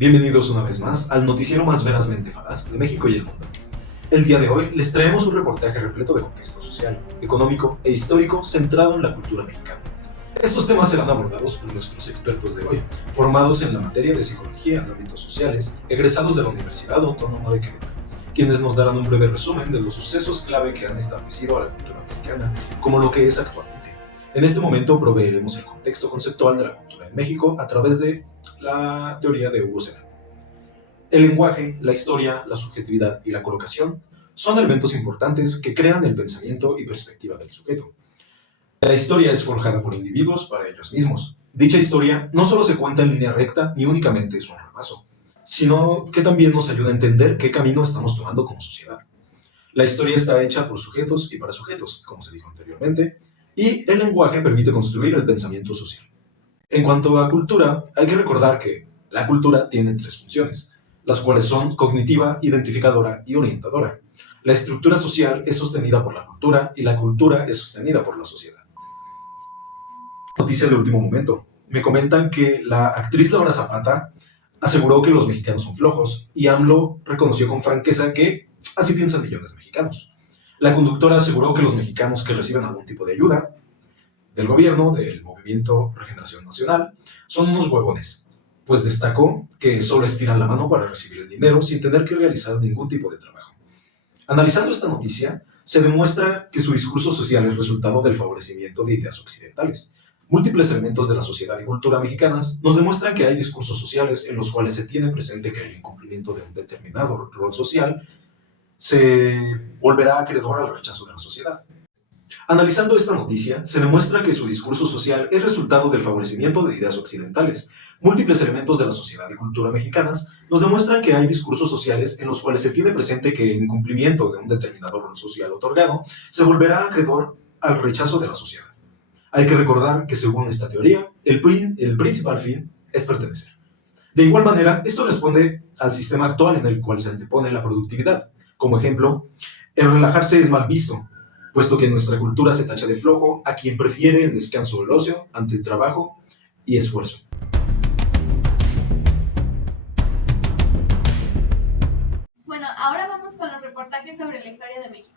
Bienvenidos una vez más al noticiero más verazmente falaz de México y el mundo. El día de hoy les traemos un reportaje repleto de contexto social, económico e histórico centrado en la cultura mexicana. Estos temas serán abordados por nuestros expertos de hoy, formados en la materia de psicología en ámbitos sociales, egresados de la Universidad Autónoma de Querétaro, quienes nos darán un breve resumen de los sucesos clave que han establecido a la cultura mexicana como lo que es actualmente. En este momento proveeremos el contexto conceptual de la cultura en México a través de la teoría de Hugo Zerano. El lenguaje, la historia, la subjetividad y la colocación son elementos importantes que crean el pensamiento y perspectiva del sujeto. La historia es forjada por individuos para ellos mismos. Dicha historia no solo se cuenta en línea recta ni únicamente es un repaso, sino que también nos ayuda a entender qué camino estamos tomando como sociedad. La historia está hecha por sujetos y para sujetos, como se dijo anteriormente, y el lenguaje permite construir el pensamiento social. En cuanto a cultura, hay que recordar que la cultura tiene tres funciones, las cuales son cognitiva, identificadora y orientadora. La estructura social es sostenida por la cultura y la cultura es sostenida por la sociedad. Noticia de último momento. Me comentan que la actriz Laura Zapata aseguró que los mexicanos son flojos y AMLO reconoció con franqueza que así piensan millones de mexicanos. La conductora aseguró que los mexicanos que reciben algún tipo de ayuda del gobierno, del Movimiento Regeneración Nacional, son unos huevones, pues destacó que solo estiran la mano para recibir el dinero sin tener que realizar ningún tipo de trabajo. Analizando esta noticia, se demuestra que su discurso social es resultado del favorecimiento de ideas occidentales. Múltiples elementos de la sociedad y cultura mexicanas nos demuestran que hay discursos sociales en los cuales se tiene presente que el incumplimiento de un determinado rol social se volverá acreedor al rechazo de la sociedad. Analizando esta noticia, se demuestra que su discurso social es resultado del favorecimiento de ideas occidentales. Múltiples elementos de la sociedad y cultura mexicanas nos demuestran que hay discursos sociales en los cuales se tiene presente que el incumplimiento de un determinado rol social otorgado se volverá acreedor al rechazo de la sociedad. Hay que recordar que según esta teoría, el principal fin es pertenecer. De igual manera, esto responde al sistema actual en el cual se antepone la productividad. Como ejemplo, el relajarse es mal visto, puesto que en nuestra cultura se tacha de flojo a quien prefiere el descanso o el ocio ante el trabajo y esfuerzo. Bueno, ahora vamos con los reportajes sobre la historia de México.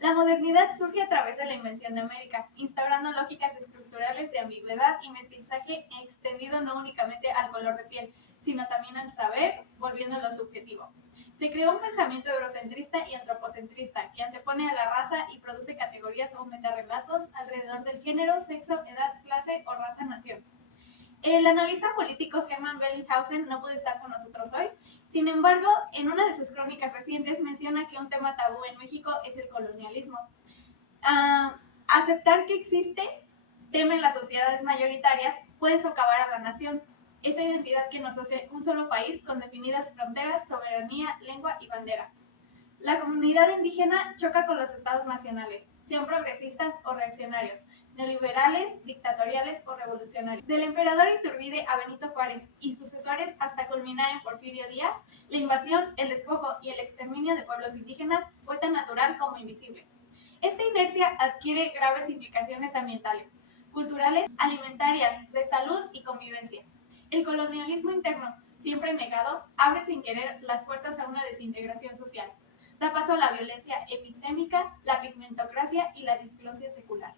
La modernidad surge a través de la invención de América, instaurando lógicas estructurales de ambigüedad y mestizaje extendido no únicamente al color de piel, sino también al saber, volviéndolo subjetivo. Se creó un pensamiento eurocentrista y antropocentrista que antepone a la raza y produce categorías o metarrelatos alrededor del género, sexo, edad, clase o raza-nación. El analista político Hermann Bellinghausen no puede estar con nosotros hoy. Sin embargo, en una de sus crónicas recientes menciona que un tema tabú en México es el colonialismo. Aceptar que existe, temen las sociedades mayoritarias, puede socavar a la nación, esa identidad que nos hace un solo país con definidas fronteras, soberanía, lengua y bandera. La comunidad indígena choca con los estados nacionales, sean progresistas o reaccionarios, neoliberales, dictatoriales o revolucionarios. Del emperador Iturbide a Benito Juárez y sucesores hasta culminar en Porfirio Díaz, la invasión, el despojo y el exterminio de pueblos indígenas fue tan natural como invisible. Esta inercia adquiere graves implicaciones ambientales, culturales, alimentarias, de salud y convivencia. El colonialismo interno, siempre negado, abre sin querer las puertas a una desintegración social. Da paso a la violencia epistémica, la pigmentocracia y la disglosia secular.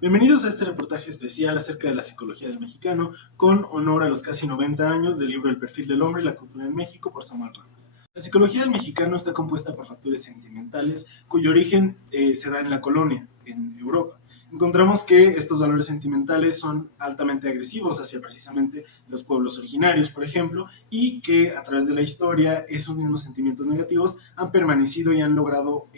Bienvenidos a este reportaje especial acerca de la psicología del mexicano, con honor a los casi 90 años del libro El perfil del hombre y la cultura en México por Samuel Ramos. La psicología del mexicano está compuesta por factores sentimentales cuyo origen se da en la colonia, en Europa. Encontramos que estos valores sentimentales son altamente agresivos hacia precisamente los pueblos originarios, por ejemplo, y que a través de la historia esos mismos sentimientos negativos han permanecido y han logrado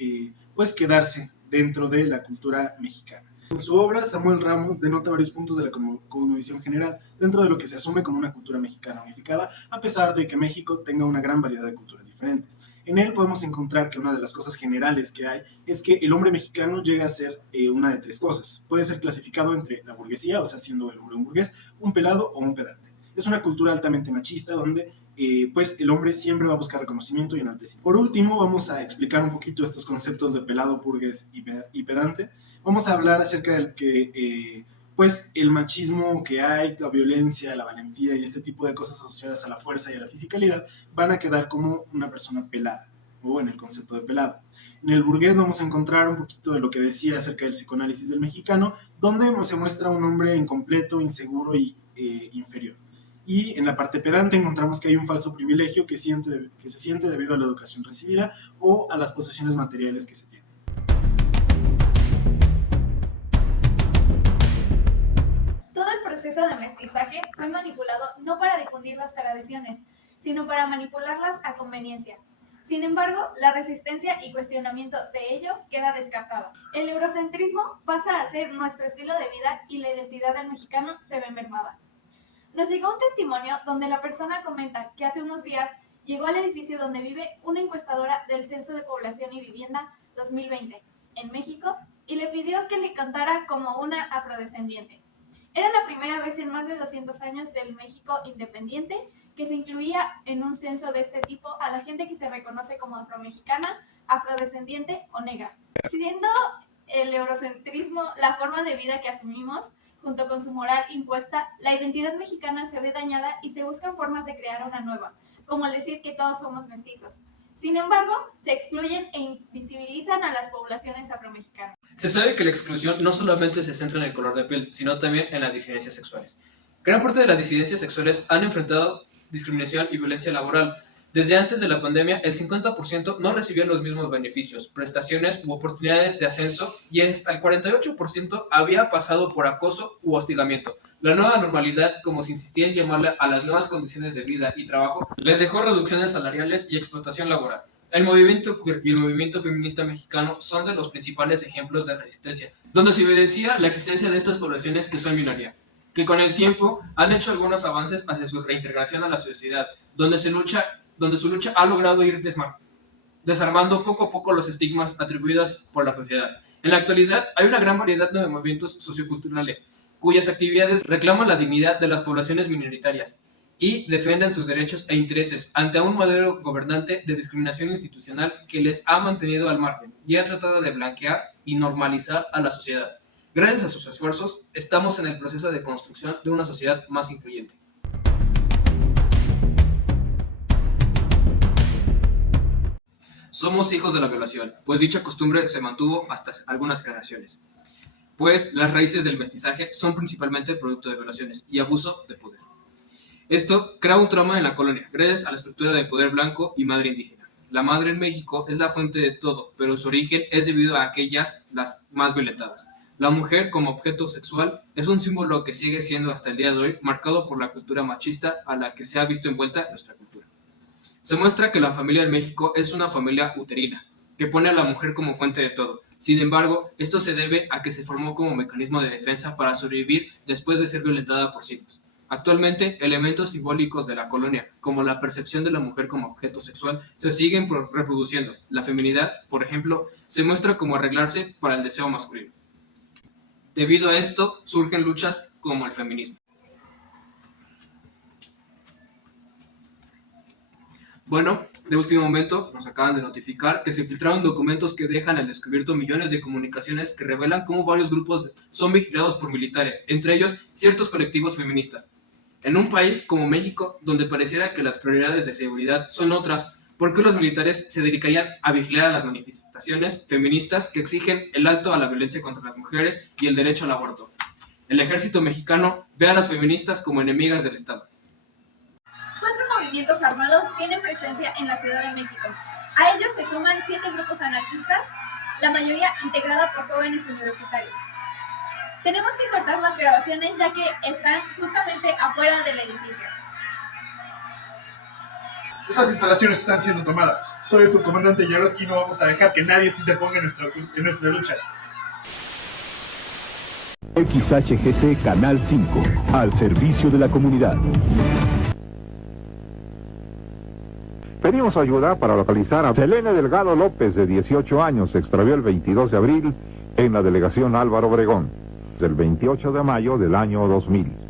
quedarse dentro de la cultura mexicana. En su obra, Samuel Ramos denota varios puntos de la cosmovisión general dentro de lo que se asume como una cultura mexicana unificada, a pesar de que México tenga una gran variedad de culturas diferentes. En él podemos encontrar que una de las cosas generales que hay es que el hombre mexicano llega a ser una de tres cosas. Puede ser clasificado entre la burguesía, o sea, siendo el hombre un burgués, un pelado o un pedante. Es una cultura altamente machista donde pues el hombre siempre va a buscar reconocimiento y enaltecimiento. Por último, vamos a explicar un poquito estos conceptos de pelado, burgués y pedante. Vamos a hablar acerca del que, pues, el machismo que hay, la violencia, la valentía y este tipo de cosas asociadas a la fuerza y a la fisicalidad van a quedar como una persona pelada, o en el concepto de pelado. En el burgués vamos a encontrar un poquito de lo que decía acerca del psicoanálisis del mexicano, donde se muestra un hombre incompleto, inseguro y inferior. Y en la parte pedante encontramos que hay un falso privilegio que se siente debido a la educación recibida o a las posesiones materiales que se tienen. Todo el proceso de mestizaje fue manipulado no para difundir las tradiciones, sino para manipularlas a conveniencia. Sin embargo, la resistencia y cuestionamiento de ello queda descartada. El eurocentrismo pasa a ser nuestro estilo de vida y la identidad del mexicano se ve mermada. Nos llegó un testimonio donde la persona comenta que hace unos días llegó al edificio donde vive una encuestadora del Censo de Población y Vivienda 2020 en México y le pidió que le contara como una afrodescendiente. Era la primera vez en más de 200 años del México independiente que se incluía en un censo de este tipo a la gente que se reconoce como afromexicana, afrodescendiente o negra. Siendo el eurocentrismo la forma de vida que asumimos, junto con su moral impuesta, la identidad mexicana se ve dañada y se buscan formas de crear una nueva, como el decir que todos somos mestizos. Sin embargo, se excluyen e invisibilizan a las poblaciones afromexicanas. Se sabe que la exclusión no solamente se centra en el color de piel, sino también en las disidencias sexuales. Gran parte de las disidencias sexuales han enfrentado discriminación y violencia laboral. Desde antes de la pandemia, el 50% no recibían los mismos beneficios, prestaciones u oportunidades de ascenso y hasta el 48% había pasado por acoso u hostigamiento. La nueva normalidad, como se insistía en llamarla a las nuevas condiciones de vida y trabajo, les dejó reducciones salariales y explotación laboral. El movimiento queer y el movimiento feminista mexicano son de los principales ejemplos de resistencia, donde se evidencia la existencia de estas poblaciones que son minoría, que con el tiempo han hecho algunos avances hacia su reintegración a la sociedad, donde su lucha ha logrado ir desarmando poco a poco los estigmas atribuidos por la sociedad. En la actualidad hay una gran variedad de movimientos socioculturales cuyas actividades reclaman la dignidad de las poblaciones minoritarias y defienden sus derechos e intereses ante un modelo gobernante de discriminación institucional que les ha mantenido al margen y ha tratado de blanquear y normalizar a la sociedad. Gracias a sus esfuerzos, estamos en el proceso de construcción de una sociedad más incluyente. Somos hijos de la violación, pues dicha costumbre se mantuvo hasta algunas generaciones. Pues las raíces del mestizaje son principalmente producto de violaciones y abuso de poder. Esto crea un trauma en la colonia, gracias a la estructura de poder blanco y madre indígena. La madre en México es la fuente de todo, pero su origen es debido a aquellas las más violentadas. La mujer como objeto sexual es un símbolo que sigue siendo hasta el día de hoy marcado por la cultura machista a la que se ha visto envuelta nuestra cultura. Se muestra que la familia en México es una familia uterina, que pone a la mujer como fuente de todo. Sin embargo, esto se debe a que se formó como mecanismo de defensa para sobrevivir después de ser violentada por siglos. Actualmente, elementos simbólicos de la colonia, como la percepción de la mujer como objeto sexual, se siguen reproduciendo. La feminidad, por ejemplo, se muestra como arreglarse para el deseo masculino. Debido a esto, surgen luchas como el feminismo. Bueno, de último momento nos acaban de notificar que se filtraron documentos que dejan al descubierto millones de comunicaciones que revelan cómo varios grupos son vigilados por militares, entre ellos ciertos colectivos feministas. En un país como México, donde pareciera que las prioridades de seguridad son otras, ¿por qué los militares se dedicarían a vigilar a las manifestaciones feministas que exigen el alto a la violencia contra las mujeres y el derecho al aborto? El ejército mexicano ve a las feministas como enemigas del Estado. 4 movimientos armados tienen presencia en la Ciudad de México. A ellos se suman 7 grupos anarquistas, la mayoría integrada por jóvenes universitarios. Tenemos que cortar las grabaciones ya que están justamente afuera del edificio. Estas instalaciones están siendo tomadas. Soy el subcomandante Yaroski y no vamos a dejar que nadie se interponga en nuestra lucha. XHGC Canal 5, al servicio de la comunidad. Pedimos ayuda para localizar a Selene Delgado López, de 18 años, se extravió el 22 de abril en la delegación Álvaro Obregón, del 28 de mayo del año 2000.